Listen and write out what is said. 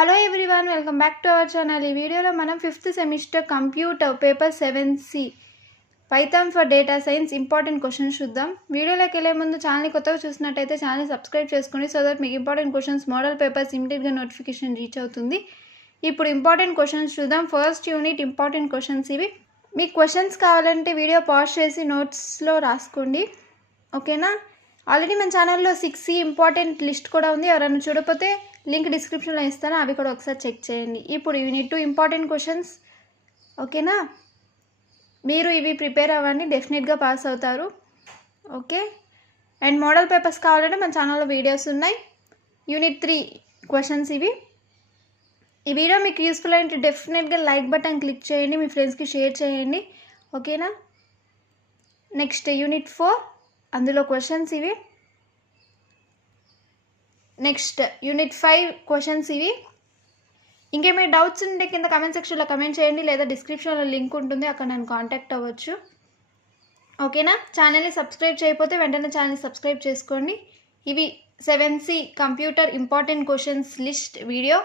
Hello everyone, welcome back to our channel. ఈ వీడియోలో మనం 5th semester computer paper 7C Python for data science important questions చూద్దాం. వీడియోలోకి వెళ్ళే ముందు ఛానల్ని కొత్తగా చూసినట్టయితే ఛానల్ని సబ్స్క్రైబ్ చేసుకోండి, సో దట్ మీకు ఇంపార్టెంట్ క్వశ్చన్స్ మోడల్ పేపర్స్ ఇమీడియట్గా నోటిఫికేషన్ రీచ్ అవుతుంది. ఇప్పుడు ఇంపార్టెంట్ క్వశ్చన్స్ చూద్దాం. ఫస్ట్ యూనిట్ ఇంపార్టెంట్ క్వశ్చన్స్ ఇవి. మీకు క్వశ్చన్స్ కావాలంటే వీడియో పాజ్ చేసి నోట్స్లో రాసుకోండి, ఓకేనా? ఆల్రెడీ మన ఛానల్లో 6C ఇంపార్టెంట్ లిస్ట్ కూడా ఉంది. ఎవరైనా చూడకపోతే లింక్ డిస్క్రిప్షన్లో ఇస్తాను, అవి కూడా ఒకసారి చెక్ చేయండి. ఇప్పుడు యూనిట్ 2 ఇంపార్టెంట్ క్వశ్చన్స్, ఓకేనా? మీరు ఇవి ప్రిపేర్ అవ్వండి, డెఫినెట్గా పాస్ అవుతారు, ఓకే? అండ్ మోడల్ పేపర్స్ కావాలంటే మన ఛానల్లో వీడియోస్ ఉన్నాయి. యూనిట్ 3 క్వశ్చన్స్ ఇవి. ఈ వీడియో మీకు యూస్ఫుల్ అయితే డెఫినెట్గా లైక్ బటన్ క్లిక్ చేయండి, మీ ఫ్రెండ్స్కి షేర్ చేయండి, ఓకేనా? నెక్స్ట్ యూనిట్ 4, అందులో క్వశ్చన్స్ ఇవి. నెక్స్ట్ యూనిట్ 5 క్వశ్చన్స్ ఇవి. ఇంకేమైనా డౌట్స్ ఉంటే కింద కమెంట్ సెక్షన్లో కమెంట్ చేయండి, లేదా డిస్క్రిప్షన్లో లింక్ ఉంటుంది, అక్కడ నన్ను కాంటాక్ట్ అవ్వచ్చు, ఓకేనా? ఛానల్ని సబ్స్క్రైబ్ చేయకపోతే వెంటనే ఛానల్ని సబ్స్క్రైబ్ చేసుకోండి. ఇవి 7C computer important questions list video.